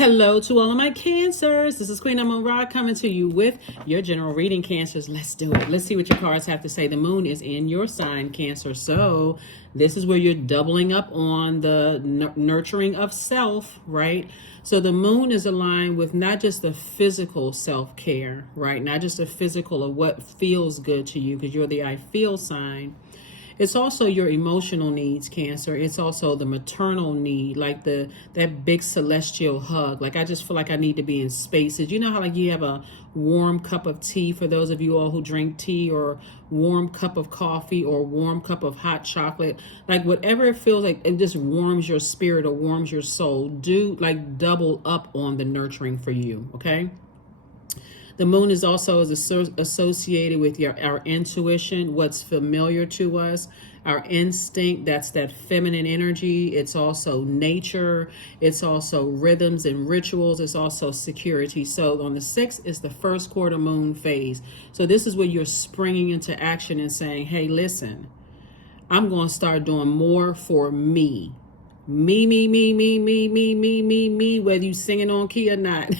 Hello to all of my cancers. This is Queen Amun Ra coming to you with your general reading, cancers. Let's do it. Let's see what your cards have to say. The moon is in your sign, Cancer. So this is where you're doubling up on the nurturing of self, right? So the moon is aligned with not just the physical self-care, right? Not just the physical of what feels good to you, because you're the I feel sign. It's also your emotional needs, Cancer. It's also the maternal need, like that big celestial hug. Like, I just feel like I need to be in spaces. You know how like you have a warm cup of tea, for those of you all who drink tea, or warm cup of coffee, or warm cup of hot chocolate. Like whatever it feels like, it just warms your spirit or warms your soul. Do like double up on the nurturing for you, okay? The moon is also associated with our intuition, what's familiar to us, our instinct. That's that feminine energy. It's also nature. It's also rhythms and rituals. It's also security. So on the 6th is the first quarter moon phase. So this is where you're springing into action and saying, hey, listen, I'm going to start doing more for me. Me, whether you singing on key or not.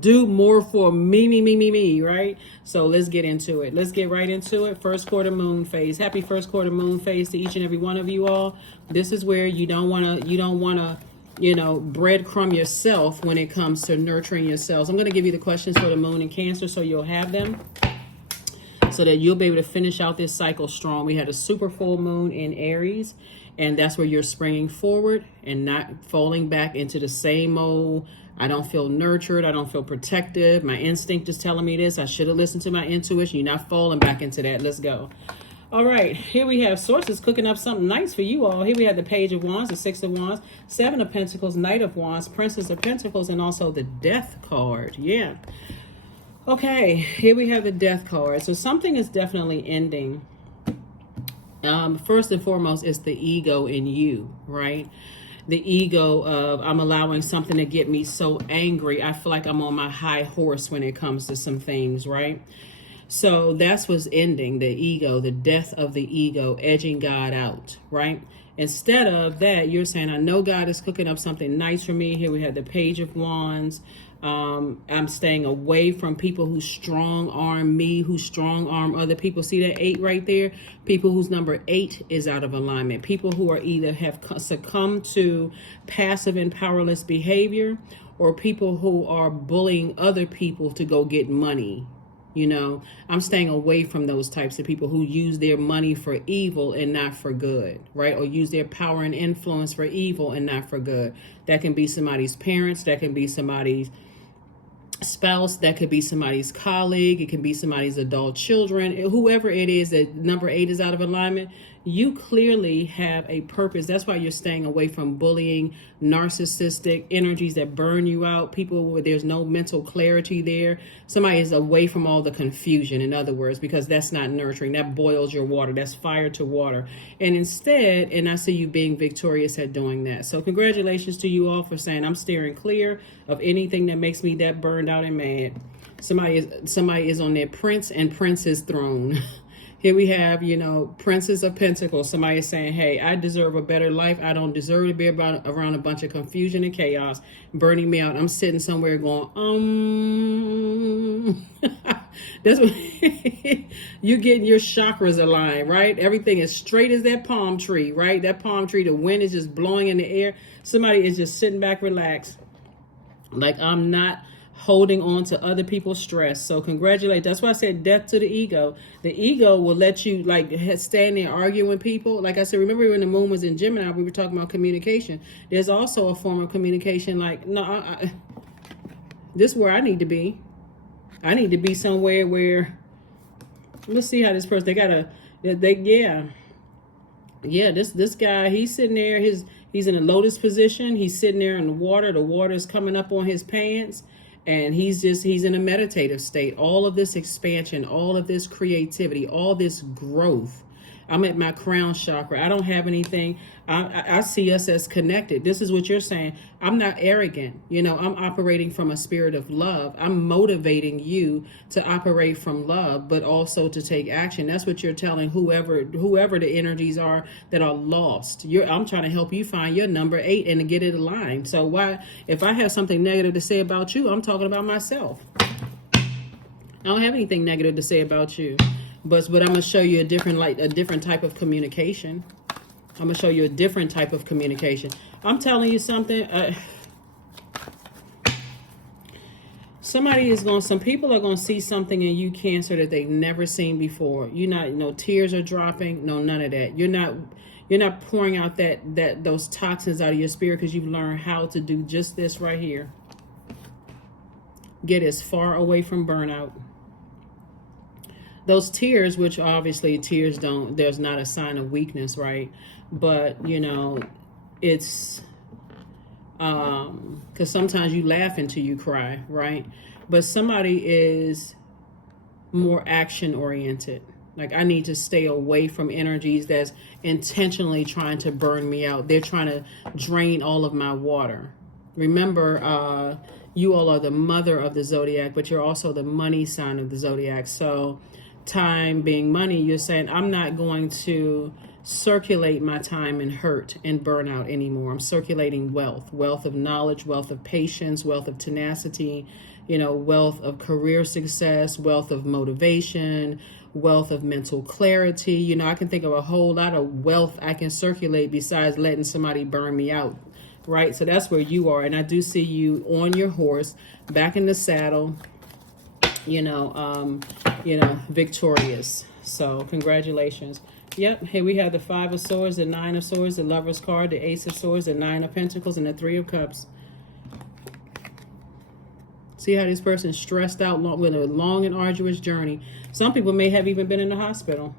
Do more for me, right? So let's get into it. Let's get right into it. First quarter moon phase. Happy first quarter moon phase to each and every one of you all. This is where you don't want to, breadcrumb yourself when it comes to nurturing yourselves. I'm going to give you the questions for the moon and Cancer so you'll have them, so that you'll be able to finish out this cycle strong. We had a super full moon in Aries, and that's where you're springing forward and not falling back into the same old, I don't feel nurtured, I don't feel protected, my instinct is telling me this, I should have listened to my intuition. You're not falling back into that. Let's go. All right, here we have sources cooking up something nice for you all. Here we have the Page of Wands, the Six of Wands, Seven of Pentacles, Knight of Wands, Princess of Pentacles, and also the Death card. Yeah. Okay, here we have the Death card. So something is definitely ending. First and foremost, it's the ego in you, right? The ego of, I'm allowing something to get me so angry. I feel like I'm on my high horse when it comes to some things, right? So that's what's ending, the ego, the death of the ego, edging God out, right? Instead of that, you're saying, I know God is cooking up something nice for me. Here we have the Page of Wands. I'm staying away from people who strong arm me, who strong arm other people. See that 8 right there? People whose number 8 is out of alignment. People who are either have succumbed to passive and powerless behavior, or people who are bullying other people to go get money. I'm staying away from those types of people who use their money for evil and not for good, right? Or use their power and influence for evil and not for good. That can be somebody's parents. That can be somebody's spouse. That could be somebody's colleague. It can be somebody's adult children. Whoever it is that number 8 is out of alignment, you clearly have a purpose. That's why you're staying away from bullying, narcissistic energies that burn you out, people where there's no mental clarity there. Somebody is away from all the confusion, in other words, because that's not nurturing. That boils your water. That's fire to water. And instead, and I see you being victorious at doing that. So congratulations to you all for saying, I'm steering clear of anything that makes me that burned out and mad. Somebody is on their prince and princess throne. Here we have, Princess of Pentacles. Somebody is saying, hey, I deserve a better life. I don't deserve to be around a bunch of confusion and chaos, burning me out. I'm sitting somewhere going, That's what you're getting your chakras aligned, right? Everything is straight as that palm tree, right? That palm tree, the wind is just blowing in the air. Somebody is just sitting back, relaxed. Like, I'm not holding on to other people's stress. So congratulate. That's why I said death to the ego. The ego will let you stand there arguing with people. Like I said, remember when the moon was in Gemini, we were talking about communication. There's also a form of communication like, no, this is where I need to be. I need to be somewhere where, let's see how this person, this guy, he's sitting there, he's in a lotus position. He's sitting there in the water. The water is coming up on his pants. And he's in a meditative state. All of this expansion, all of this creativity, all this growth. I'm at my crown chakra. I don't have anything. I see us as connected. This is what you're saying. I'm not arrogant. I'm operating from a spirit of love. I'm motivating you to operate from love, but also to take action. That's what you're telling whoever the energies are that are lost. I'm trying to help you find your number 8 and to get it aligned. So if I have something negative to say about you, I'm talking about myself. I don't have anything negative to say about you, but I'm gonna show you a different type of communication. I'm gonna show you a different type of communication. I'm telling you something. Some people are gonna see something in you, Cancer, that they've never seen before. No tears are dropping, no none of that. You're not pouring out those toxins out of your spirit because you've learned how to do just this right here. Get as far away from burnout. Those tears, which obviously tears there's not a sign of weakness, right? But, it's, because sometimes you laugh until you cry, right? But somebody is more action oriented. Like, I need to stay away from energies that's intentionally trying to burn me out. They're trying to drain all of my water. Remember, you all are the mother of the Zodiac, but you're also the money sign of the Zodiac. So time being money, you're saying, I'm not going to circulate my time in hurt and burnout anymore. I'm circulating wealth of knowledge, wealth of patience, wealth of tenacity, wealth of career success, wealth of motivation, wealth of mental clarity. I can think of a whole lot of wealth I can circulate besides letting somebody burn me out, right? So that's where you are. And I do see you on your horse, back in the saddle, victorious. So congratulations. Yep. Here we have the 5 of Swords, the 9 of Swords, the Lover's card, the Ace of Swords, the 9 of Pentacles, and the 3 of Cups. See how this person's stressed out with a long and arduous journey. Some people may have even been in the hospital.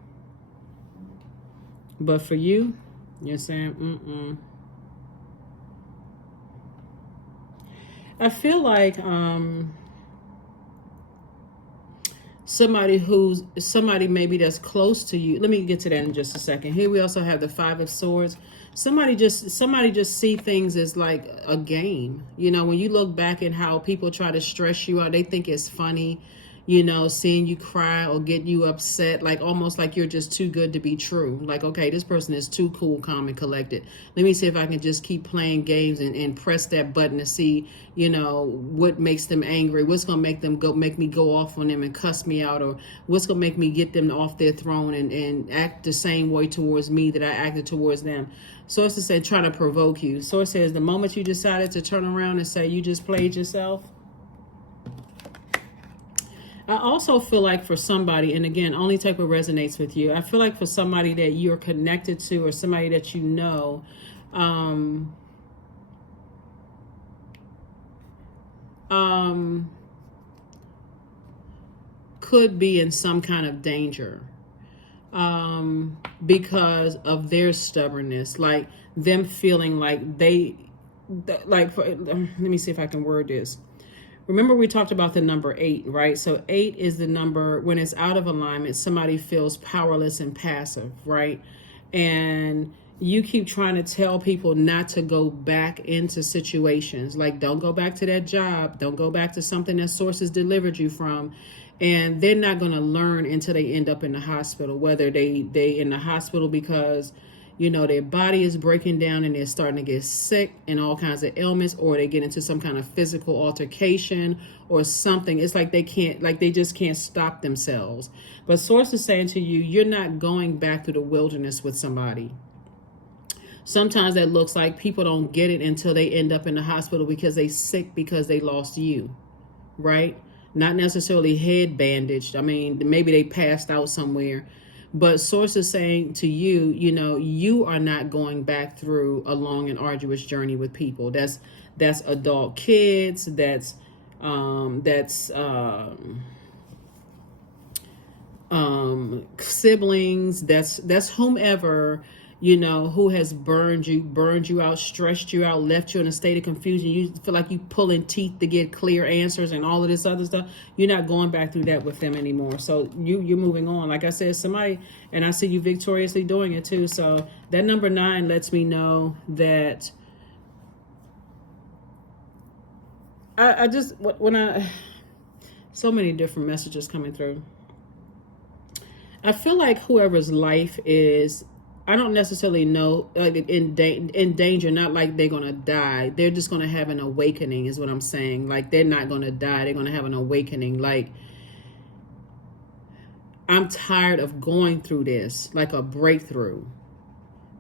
But for you, you're saying, I feel like somebody maybe that's close to you. Let me get to that in just a second. Here we also have the 5 of Swords. Somebody just see things as like a game. When you look back at how people try to stress you out, they think it's funny, seeing you cry or get you upset, like almost like you're just too good to be true. Like, okay, this person is too cool, calm, and collected. Let me see if I can just keep playing games and press that button to see, what makes them angry, what's going to make me go off on them and cuss me out, or what's going to make me get them off their throne and act the same way towards me that I acted towards them. Source said, trying to provoke you. Source says, the moment you decided to turn around and say you just played yourself. I also feel like for somebody, and again, only type of resonates with you, I feel like for somebody that you're connected to or somebody that could be in some kind of danger because of their stubbornness, like them feeling like let me see if I can word this. Remember, we talked about the number 8, right? So 8 is the number, when it's out of alignment, somebody feels powerless and passive, right? And you keep trying to tell people not to go back into situations. Like, don't go back to that job. Don't go back to something that sources delivered you from. And they're not going to learn until they end up in the hospital, whether they in the hospital because their body is breaking down and they're starting to get sick and all kinds of ailments, or they get into some kind of physical altercation or something. It's like they just can't stop themselves. But Source is saying to you, you're not going back to the wilderness with somebody. Sometimes that looks like people don't get it until they end up in the hospital because they sick because they lost you, right? Not necessarily head bandaged. I mean, maybe they passed out somewhere. But Source is saying to you, you are not going back through a long and arduous journey with people. That's adult kids. That's siblings. That's whomever who has burned you out, stressed you out, left you in a state of confusion. You feel like you pulling teeth to get clear answers and all of this other stuff. You're not going back through that with them anymore. So you're moving on. Like I said, somebody, and I see you victoriously doing it too. So that number 9 lets me know that I just, so many different messages coming through. I feel like whoever's life is, I don't necessarily know, like in danger, not like they're going to die. They're just going to have an awakening is what I'm saying. Like they're not going to die. They're going to have an awakening. Like, I'm tired of going through this, like a breakthrough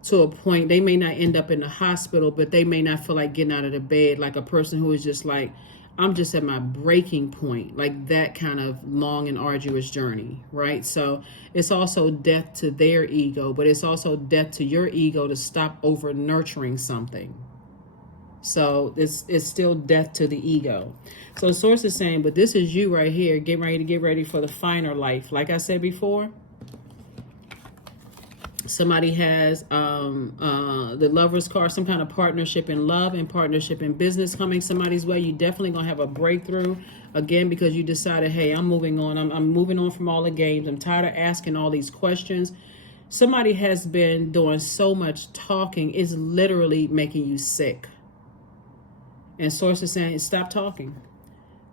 to a point. They may not end up in the hospital, but they may not feel like getting out of the bed, like a person who is just like, I'm just at my breaking point, like that kind of long and arduous journey, right? So it's also death to their ego, but it's also death to your ego to stop over nurturing something. So it's still death to the ego. So Source is saying, but this is you right here, get ready for the finer life. Like I said before, somebody has the Lover's card, some kind of partnership in love and partnership in business coming somebody's way. You definitely gonna have a breakthrough again because you decided, hey, I'm moving on. I'm moving on from all the games. I'm tired of asking all these questions. Somebody has been doing so much talking, it's literally making you sick. And Source is saying, stop talking.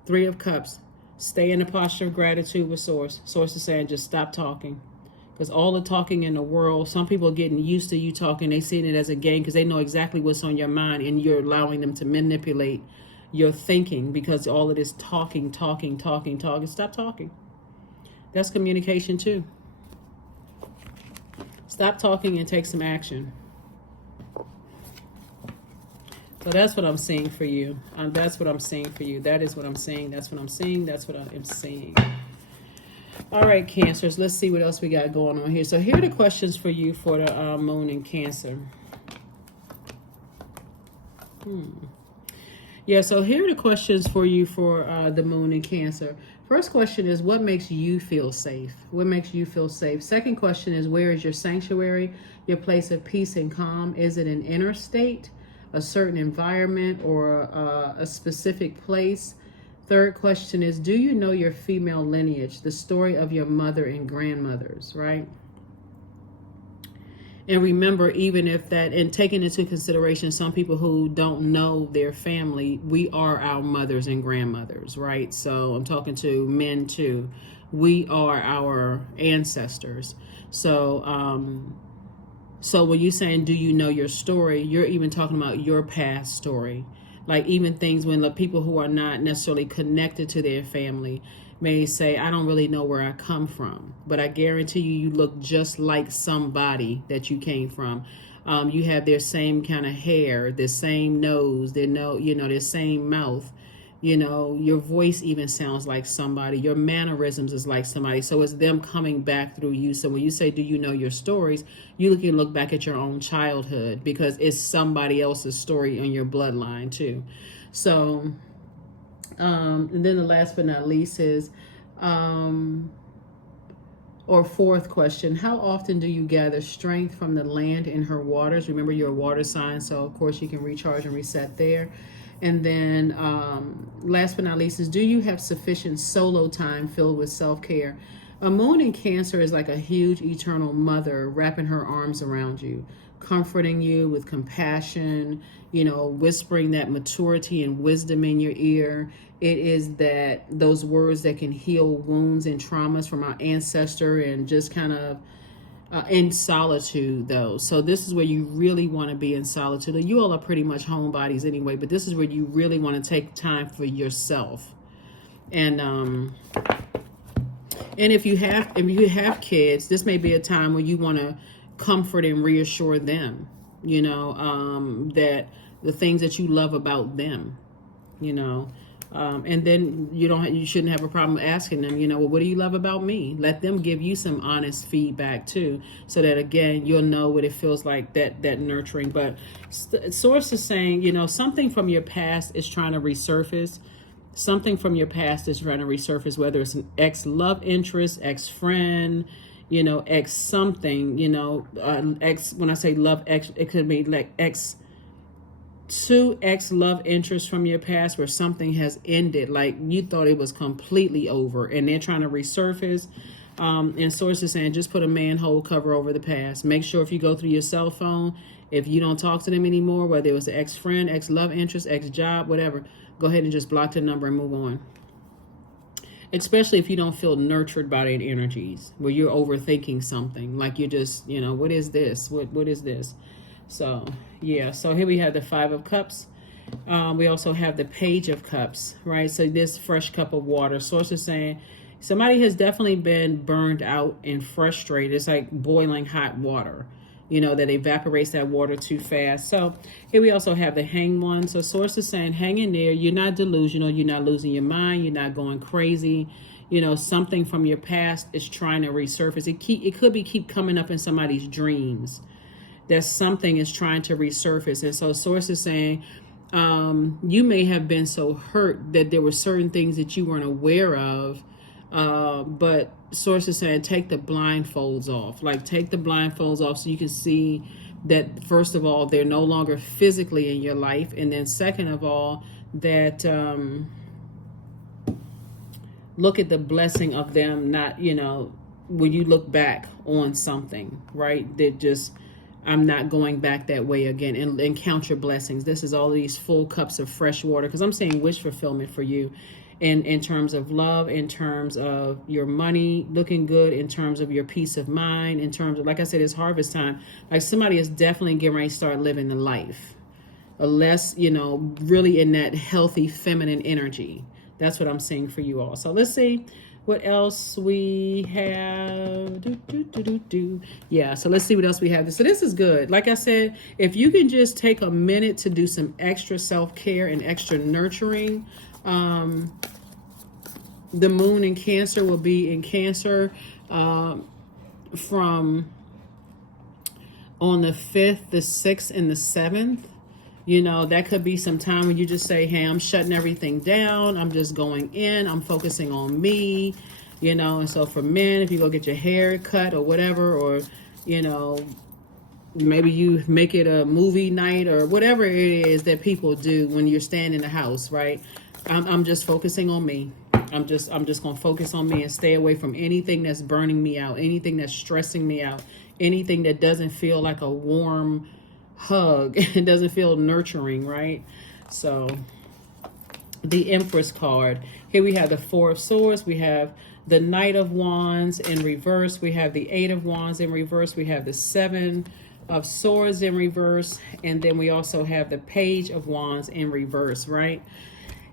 3 of Cups. Stay in the posture of gratitude with Source. Source is saying, just stop talking. Because all the talking in the world, some people are getting used to you talking. They see it as a game because they know exactly what's on your mind, and you're allowing them to manipulate your thinking because all of this talking. Stop talking. That's communication too. Stop talking and take some action. So that's what I'm seeing for you. That's what I'm seeing for you. That is what I'm seeing. That's what I'm seeing. That's what I am seeing. All right, Cancers, let's see what else we got going on here. So here are the questions for you for the moon in Cancer. Yeah, so here are the questions for you for the moon in Cancer. First question is, what makes you feel safe? What makes you feel safe? Second question is, where is your sanctuary, your place of peace and calm? Is it an inner state, a certain environment, or a specific place? Third question is, do you know your female lineage, the story of your mother and grandmothers, right? And remember, even if that, and taking into consideration some people who don't know their family, we are our mothers and grandmothers, right? So I'm talking to men too. We are our ancestors. So, so when you're saying, do you know your story, you're even talking about your past story. Like even things when the people who are not necessarily connected to their family may say, I don't really know where I come from, but I guarantee you look just like somebody that you came from. You have their same kind of hair, their same nose, their same mouth. Your voice even sounds like somebody. Your mannerisms is like somebody. So it's them coming back through you. So when you say, do you know your stories? You can look back at your own childhood because it's somebody else's story in your bloodline too. So, and then the last but not least is, or fourth question, how often do you gather strength from the land in her waters? Remember, you're a water sign, so of course you can recharge and reset there. And then last but not least is, do you have sufficient solo time filled with self-care? A moon in Cancer is like a huge eternal mother wrapping her arms around you, comforting you with compassion, whispering that maturity and wisdom in your ear. It is those words that can heal wounds and traumas from our ancestor, and just kind of in solitude though. So this is where you really want to be in solitude. You all are pretty much homebodies anyway, but this is where you really want to take time for yourself. And if you have kids, this may be a time where you want to comfort and reassure them, that the things that you love about them, and then you shouldn't have a problem asking them, well, what do you love about me? Let them give you some honest feedback too, so that again, you'll know what it feels like, that nurturing. But Source is saying, something from your past is trying to resurface. Something from your past is trying to resurface, whether it's an ex-love interest, ex-friend, X something, X, when I say love X, it could be like X, 2X love interest from your past where something has ended, like you thought it was completely over and they're trying to resurface. And sources saying just put a manhole cover over the past. Make sure if you go through your cell phone, if you don't talk to them anymore, whether it was an ex-friend, ex-love interest, ex-job, whatever, go ahead and just block the number and move on. Especially if you don't feel nurtured by their energies, where you're overthinking something, like you're just, what is this? What is this? So, yeah. So here we have the 5 of Cups. We also have the Page of Cups, right? So this fresh cup of water. Source is saying somebody has definitely been burned out and frustrated. It's like boiling hot water, that evaporates that water too fast. So here we also have the Hanged One. So source is saying hang in there. You're not delusional. You're not losing your mind. You're not going crazy. Something from your past is trying to resurface. It could be keep coming up in somebody's dreams. That something is trying to resurface. And so source is saying you may have been so hurt that there were certain things that you weren't aware of. But source is saying take the blindfolds off. Like take the blindfolds off so you can see that, first of all, they're no longer physically in your life. And then second of all, that look at the blessing of them not, when you look back on something, right? That just, I'm not going back that way again, and count your blessings. This is all these full cups of fresh water, because I'm saying wish fulfillment for you in terms of love, in terms of your money looking good, in terms of your peace of mind, in terms of, like I said, it's harvest time. Like somebody is definitely getting ready to start living the life. A less, really in that healthy feminine energy. That's what I'm saying for you all. So let's see what else we have. Yeah, so let's see what else we have. So this is good. Like I said, if you can just take a minute to do some extra self-care and extra nurturing. The moon in Cancer will be in Cancer from on the 5th, the 6th, and the 7th. That could be some time when you just say, hey, I'm shutting everything down. I'm just going in. I'm focusing on me, And so for men, if you go get your hair cut or whatever, or, maybe you make it a movie night or whatever it is that people do when you're staying in the house, right? I'm just focusing on me. I'm just going to focus on me and stay away from anything that's burning me out, anything that's stressing me out, anything that doesn't feel like a warm hug. It doesn't feel nurturing, right? So the Empress card. Here we have the 4 of Swords. We have the Knight of Wands in reverse. We have the 8 of Wands in reverse. We have the 7 of Swords in reverse. And then we also have the Page of Wands in reverse, right?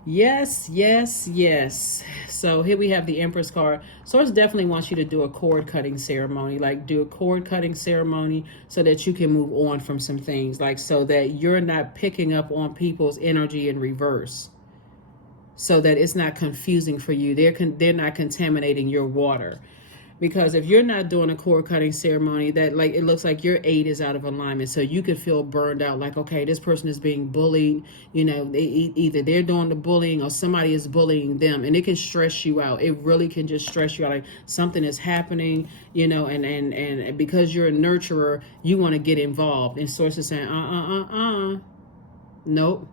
Yes, yes, yes. So here we have the Empress card. Source definitely wants you to do a cord cutting ceremony, like do a cord cutting ceremony so that you can move on from some things, like so that you're not picking up on people's energy in reverse, so that it's not confusing for you. They're not contaminating your water. Because if you're not doing a cord cutting ceremony, that like it looks like your 8 is out of alignment. So you could feel burned out, like, okay, this person is being bullied. Either they're doing the bullying or somebody is bullying them. And it can stress you out. It really can just stress you out. Like something is happening, and because you're a nurturer, you want to get involved. And Source is saying, nope,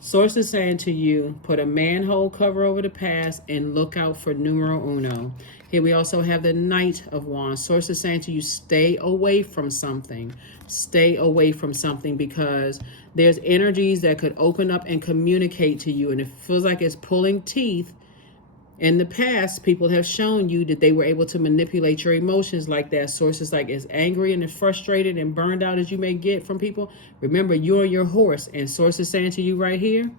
Source is saying to you, put a manhole cover over the past and look out for numero uno. Here we also have the Knight of Wands. Source is saying to you, stay away from something. Stay away from something because there's energies that could open up and communicate to you. And it feels like it's pulling teeth. In the past, people have shown you that they were able to manipulate your emotions like that. Source is like as angry and as frustrated and burned out as you may get from people. Remember, you're your horse. And Source is saying to you right here,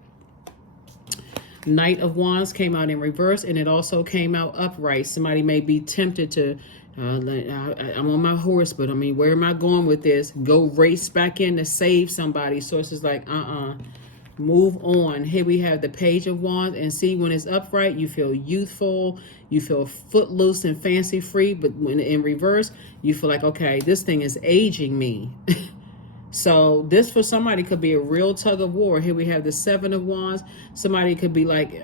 Knight of Wands came out in reverse, and it also came out upright. Somebody may be tempted to, I'm on my horse, but I mean, where am I going with this? Go race back in to save somebody. Source is like, move on. Here we have the Page of Wands, and see, when it's upright, you feel youthful, you feel footloose and fancy free, but when in reverse, you feel like, okay, this thing is aging me. So this for somebody could be a real tug of war. Here we have the 7 of Wands. Somebody could be like,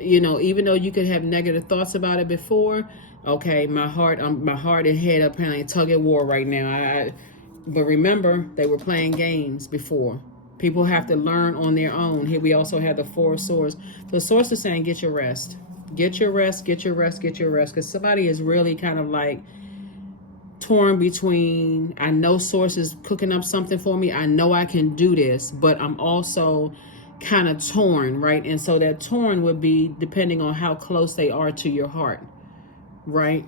even though you could have negative thoughts about it before, Okay, my heart and head are playing tug of war right now. But remember, they were playing games before. People have to learn on their own. Here we also have the Four of Swords. The Source is saying, get your rest. Get your rest, get your rest, get your rest. Because somebody is really kind of like torn between, I know Source is cooking up something for me. I know I can do this, but I'm also kind of torn, right? And so that torn would be depending on how close they are to your heart, right?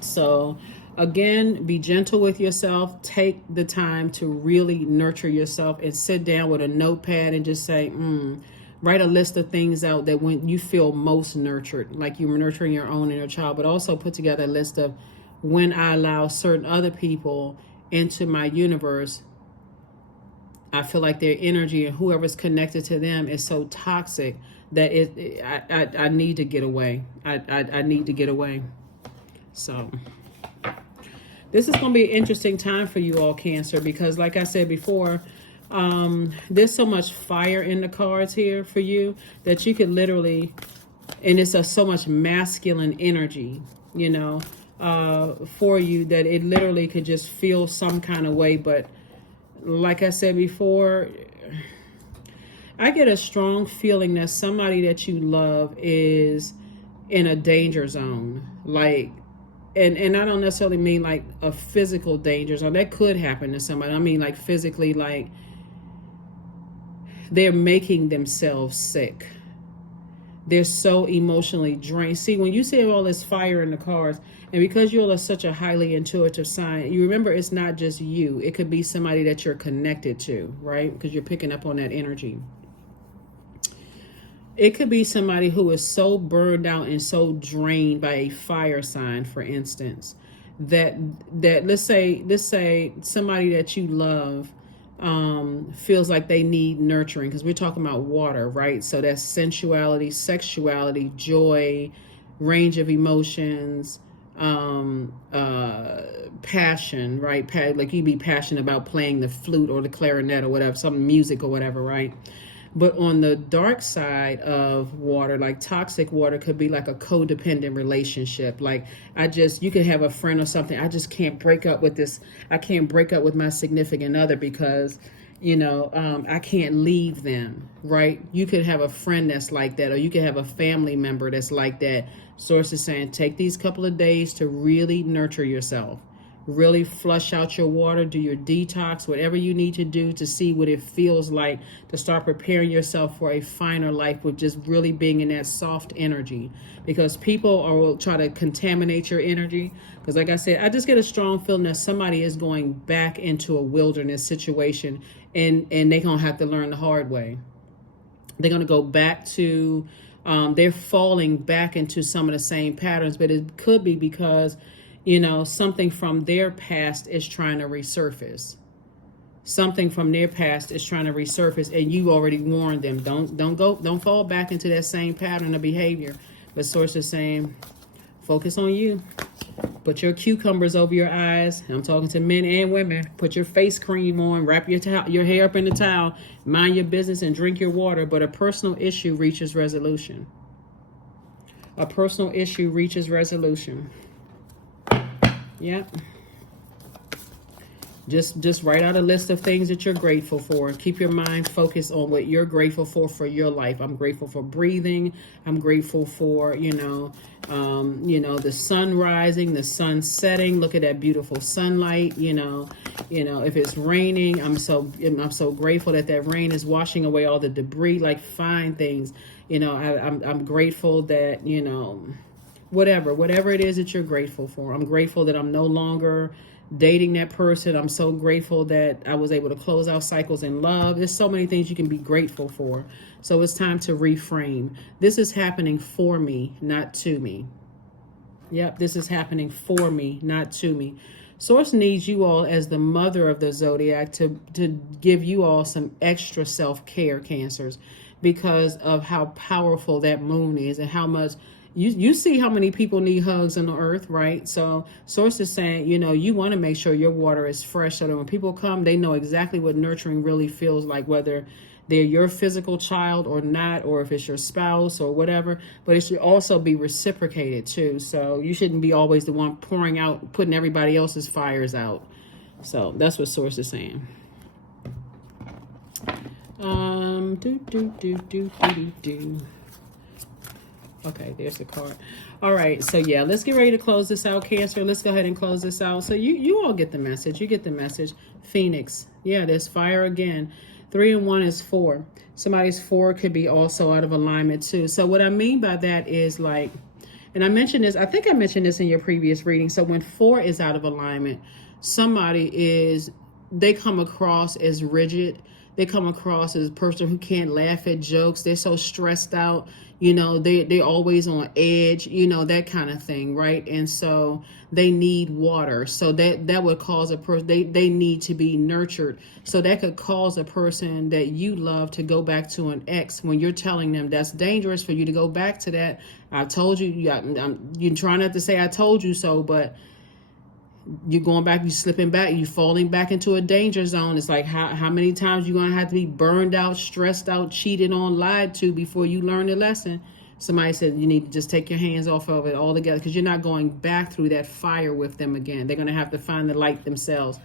So again, be gentle with yourself. Take the time to really nurture yourself and sit down with a notepad and just say, write a list of things out that when you feel most nurtured, like you're nurturing your own inner child, but also put together a list of when I allow certain other people into my universe, I feel like their energy and whoever's connected to them is so toxic that I need to get away. I need to get away. So this is going to be an interesting time for you all, Cancer, because like I said before, there's so much fire in the cards here for you that you could literally, and it's so much masculine energy, you know, for you that it literally could just feel some kind of way. But like I said before, I get a strong feeling that somebody that you love is in a danger zone. Like, and I don't necessarily mean like a physical danger zone. That could happen to somebody. I mean like physically, like they're making themselves sick. They're so emotionally drained. See, when you see all this fire in the cards, and because you're such a highly intuitive sign, you remember it's not just you. It could be somebody that you're connected to, right? Because you're picking up on that energy. It could be somebody who is so burned out and so drained by a fire sign, for instance, that let's say somebody that you love feels like they need nurturing, because we're talking about water, right? So that's sensuality, sexuality, joy, range of emotions, passion, right? Like you'd be passionate about playing the flute or the clarinet or whatever, some music or whatever, right? But on the dark side of water, like toxic water could be like a codependent relationship. Like you could have a friend or something. I just can't break up with this. I can't break up with my significant other because, I can't leave them, right? You could have a friend that's like that, or you could have a family member that's like that. Source is saying, take these couple of days to really nurture yourself. Really flush out your water, do your detox, whatever you need to do to see what it feels like to start preparing yourself for a finer life with just really being in that soft energy. Because people will try to contaminate your energy. Because like I said, I just get a strong feeling that somebody is going back into a wilderness situation and they're going to have to learn the hard way. They're going to go back to, they're falling back into some of the same patterns, but it could be because something from their past is trying to resurface. Something from their past is trying to resurface, and you already warned them. Don't fall back into that same pattern of behavior. But Source is saying, focus on you. Put your cucumbers over your eyes. I'm talking to men and women. Put your face cream on. Wrap your hair up in the towel. Mind your business and drink your water. But a personal issue reaches resolution. A personal issue reaches resolution. Yep. Just write out a list of things that you're grateful for. Keep your mind focused on what you're grateful for your life. I'm grateful for breathing. I'm grateful for, the sun rising, the sun setting. Look at that beautiful sunlight. If it's raining, I'm so grateful that rain is washing away all the debris, like fine things. I'm grateful that, whatever it is that you're grateful for. I'm grateful that I'm no longer dating that person. I'm so grateful that I was able to close out cycles in love. There's so many things you can be grateful for. So it's time to reframe. This is happening for me, not to me. Yep, this is happening for me, not to me. Source needs you all as the mother of the Zodiac to give you all some extra self-care, Cancers, because of how powerful that moon is and how much you see how many people need hugs on the earth, right? So Source is saying, you want to make sure your water is fresh so that when people come, they know exactly what nurturing really feels like, whether they're your physical child or not, or if it's your spouse or whatever, but it should also be reciprocated too. So you shouldn't be always the one pouring out, putting everybody else's fires out. So that's what Source is saying. Okay, there's the card. All right, so yeah, let's get ready to close this out, Cancer. Let's go ahead and close this out. So you all get the message. You get the message. Phoenix. Yeah, there's fire again. 3 and 1 is 4. Somebody's 4 could be also out of alignment too. So what I mean by that is like, and I mentioned this, I think I mentioned this in your previous reading. So when 4 is out of alignment, they come across as rigid. They come across as a person who can't laugh at jokes. They're so stressed out, they're always on edge, that kind of thing, right? And so they need water. So that would cause a person, they need to be nurtured. So that could cause a person that you love to go back to an ex when you're telling them that's dangerous for you to go back to that. I told you, you try not to say I told you so, but you're going back, you're slipping back, you're falling back into a danger zone. It's like how many times you're going to have to be burned out, stressed out, cheated on, lied to before you learn the lesson. Somebody said you need to just take your hands off of it altogether because you're not going back through that fire with them again. They're going to have to find the light themselves.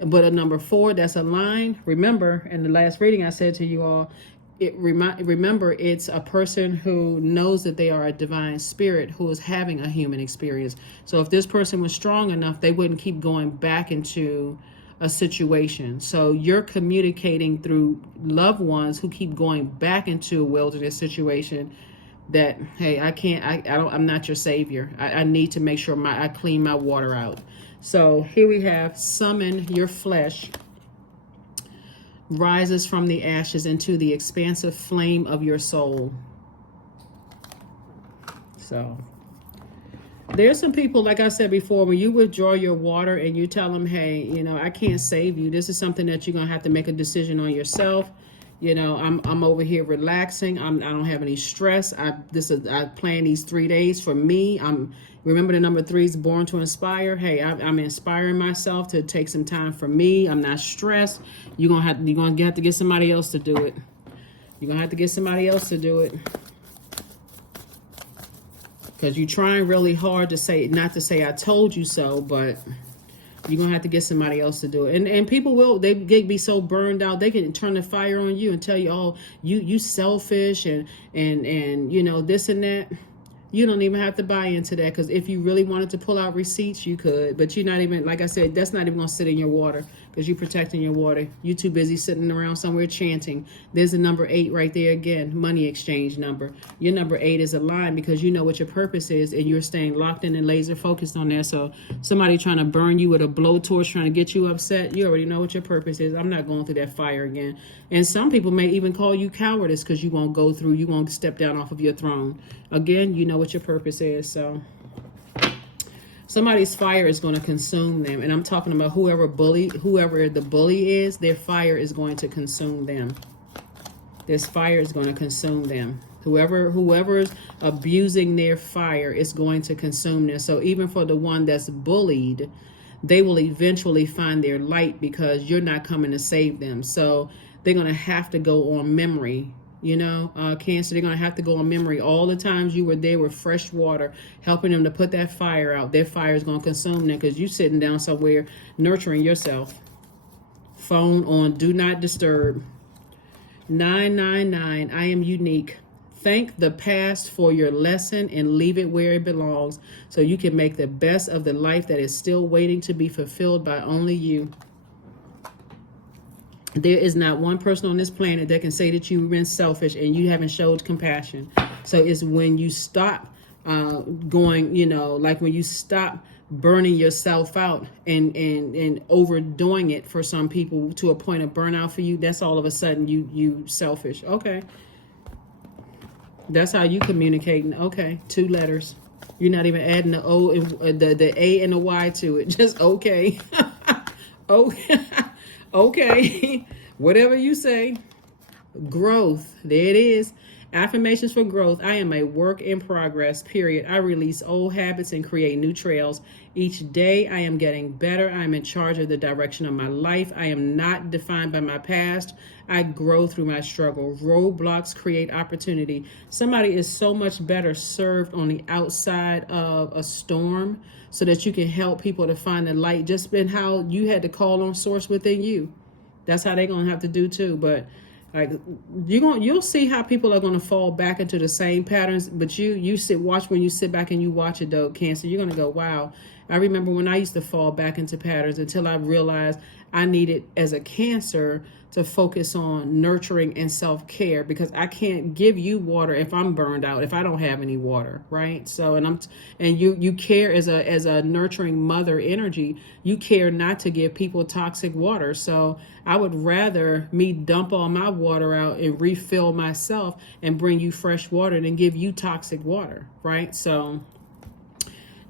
But a number 4, that's a line. Remember, in the last reading I said to you all, remember, it's a person who knows that they are a divine spirit who is having a human experience. So if this person was strong enough, they wouldn't keep going back into a situation. So you're communicating through loved ones who keep going back into a wilderness situation that, hey, I'm not your savior. I need to make sure I clean my water out. So here we have summon your flesh rises from the ashes into the expansive flame of your soul. So there's some people, like I said before, when you withdraw your water and you tell them, hey, I can't save you. This is something that you're going to have to make a decision on yourself. I'm over here relaxing. I don't have any stress. I plan these 3 days for me. Remember the number 3 is born to inspire. Hey, I'm inspiring myself to take some time for me. I'm not stressed. You're gonna have to get somebody else to do it. You're gonna have to get somebody else to do it. Because you're trying really hard not to say I told you so, but you're going to have to get somebody else to do it. And people they be so burned out, they can turn the fire on you and tell you, oh, you selfish and this and that. You don't even have to buy into that, because if you really wanted to pull out receipts, you could. But you're not even, like I said, that's not even going to sit in your water, because you're protecting your water. You're too busy sitting around somewhere chanting. There's a number 8 right there again, money exchange number. Your number 8 is aligned because you know what your purpose is, and you're staying locked in and laser focused on that. So somebody trying to burn you with a blowtorch, trying to get you upset, you already know what your purpose is. I'm not going through that fire again. And some people may even call you cowardice because you won't go through, you won't step down off of your throne. Again, you know what your purpose is. So somebody's fire is going to consume them. And I'm talking about whoever the bully is, their fire is going to consume them. This fire is going to consume them. Whoever's abusing their fire is going to consume them. So even for the one that's bullied, they will eventually find their light because you're not coming to save them. So they're going to have to go on memory. Cancer, they're going to have to go on memory all the times you were there with fresh water, helping them to put that fire out. Their fire is going to consume them because you're sitting down somewhere nurturing yourself. Phone on Do Not Disturb. 999, I am unique. Thank the past for your lesson and leave it where it belongs so you can make the best of the life that is still waiting to be fulfilled by only you. There is not one person on this planet that can say that you've been selfish and you haven't showed compassion. So it's when you stop going, like when you stop burning yourself out and overdoing it for some people to a point of burnout for you, that's all of a sudden you selfish. Okay. That's how you communicating. Okay. 2 letters. You're not even adding the O and the A and the Y to it. Just okay. Okay. Okay. Whatever you say. Growth. There it is. Affirmations for growth. I am a work in progress, period. I release old habits and create new trails. Each day I am getting better. I am in charge of the direction of my life. I am not defined by my past. I grow through my struggle. Roadblocks create opportunity. Somebody is so much better served on the outside of a storm so that you can help people to find the light, just in how you had to call on source within you. That's how they're gonna have to do too. But like you'll see how people are gonna fall back into the same patterns. But watch when you sit back and you watch it though, Cancer, you're gonna go, wow. I remember when I used to fall back into patterns until I realized I needed, as a Cancer, to focus on nurturing and self-care, because I can't give you water if I'm burned out, if I don't have any water, right? So and you care as a nurturing mother energy, you care not to give people toxic water. So I would rather me dump all my water out and refill myself and bring you fresh water than give you toxic water, right? So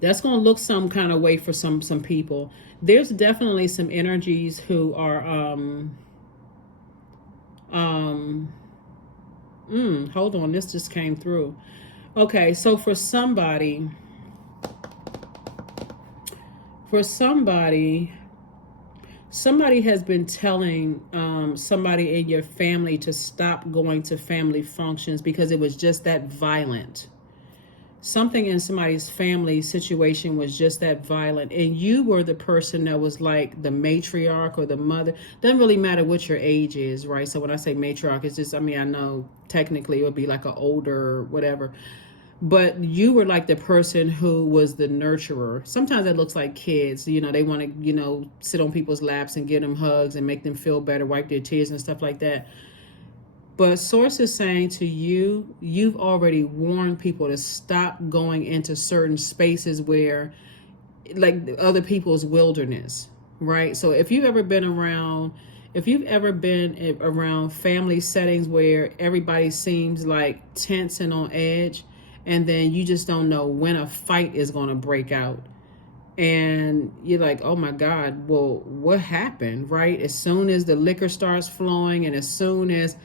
that's going to look some kind of way for some people. There's definitely some energies who are hold on, this just came through. Okay, so for somebody has been telling somebody in your family to stop going to family functions because it was just that violent. Something in somebody's family situation was just that violent, and you were the person that was like the matriarch or the mother. Doesn't really matter what your age is, right? So when I say matriarch, it's just, I know technically it would be like an older whatever, but you were like the person who was the nurturer. Sometimes it looks like kids, they want to, sit on people's laps and give them hugs and make them feel better, wipe their tears and stuff like that. But Source is saying to you, you've already warned people to stop going into certain spaces where, like other people's wilderness, right? So if you've ever been around family settings where everybody seems like tense and on edge, and then you just don't know when a fight is going to break out. And you're like, oh my God, well, what happened, right? As soon as the liquor starts flowing and as soon as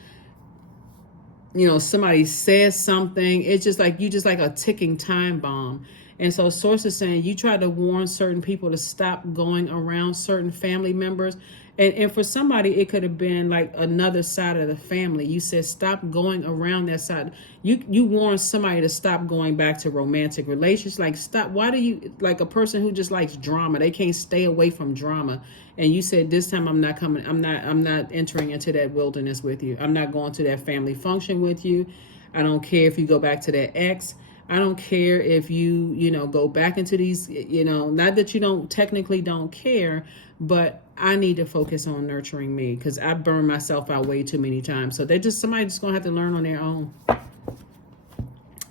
somebody says something, it's just like a ticking time bomb. And so Source is saying you try to warn certain people to stop going around certain family members. And for somebody, it could have been like another side of the family. You said stop going around that side. You warn somebody to stop going back to romantic relations. Like stop. Why do you, like a person who just likes drama, they can't stay away from drama. And you said this time I'm not coming. I'm not entering into that wilderness with you. I'm not going to that family function with you. I don't care if you go back to that ex. I don't care if you go back into these, not that you don't care, but I need to focus on nurturing me because I burned myself out way too many times. So somebody's just going to have to learn on their own.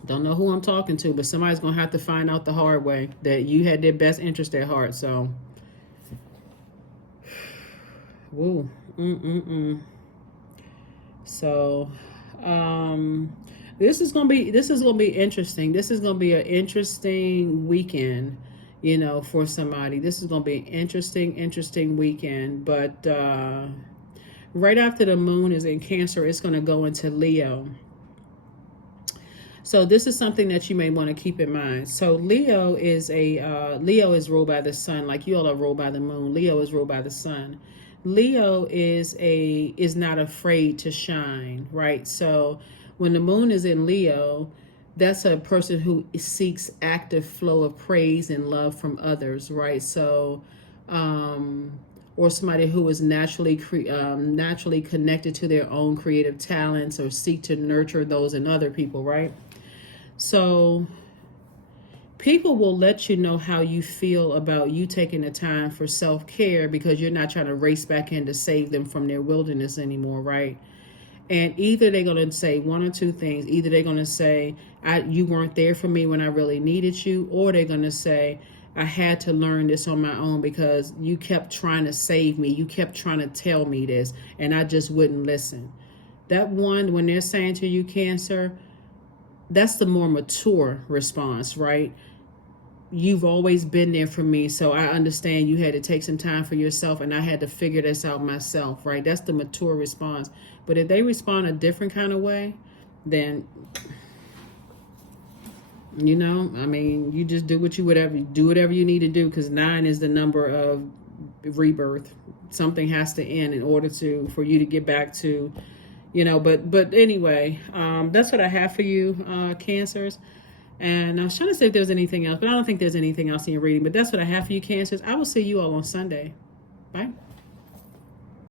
Don't know who I'm talking to, but somebody's going to have to find out the hard way that you had their best interest at heart. So, woo, So, this is gonna be interesting. This is gonna be an interesting weekend, for somebody. This is gonna be an interesting weekend. But right after the moon is in Cancer, it's gonna go into Leo. So this is something that you may want to keep in mind. So Leo is ruled by the sun, like you all are ruled by the moon. Leo is ruled by the sun. Leo is not afraid to shine, right? So when the moon is in Leo, that's a person who seeks active flow of praise and love from others, right? So, or somebody who is naturally connected to their own creative talents or seek to nurture those in other people, right? So people will let you know how you feel about you taking the time for self-care because you're not trying to race back in to save them from their wilderness anymore, right? And either they're going to say one or two things. Either they're going to say, you weren't there for me when I really needed you, or they're going to say, I had to learn this on my own because you kept trying to save me. You kept trying to tell me this, and I just wouldn't listen. That one, when they're saying to you, Cancer, that's the more mature response, right? You've always been there for me, so I understand you had to take some time for yourself, and I had to figure this out myself, right? That's the mature response. But if they respond a different kind of way, then, you know, I mean, you just do whatever you need to do, because 9 is the number of rebirth. Something has to end in order for you to get back to, you know, but anyway, that's what I have for you, Cancers. And I was trying to see if there was anything else, but I don't think there's anything else in your reading. But that's what I have for you, Cancers. I will see you all on Sunday. Bye.